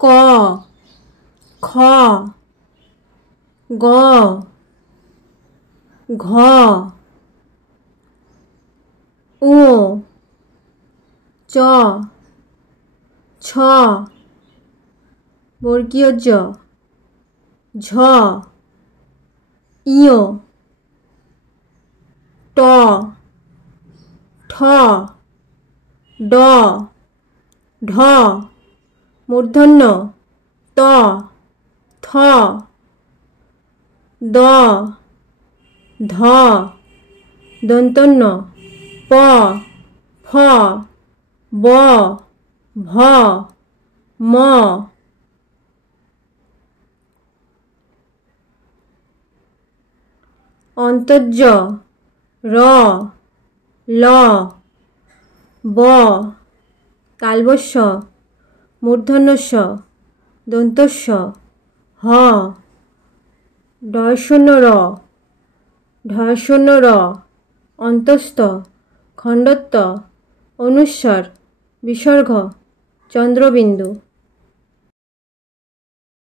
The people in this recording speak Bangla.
ক খ গ ঘ উ চ ছ বর্গীয় জ ঝ ইয় ট ঠ ড ঢ মূর্ধন্য ত থ দ ধ দন্তন্য প ফ ব ভ ম অন্তর্জ র ল ব তালবস্য মূর্ধন্যস্য দন্তস্য হ ঢয়শূন্য র ঢয়শূন্য র অন্তস্থ খণ্ডত্ব অনুস্বার বিসর্গ চন্দ্রবিন্দু।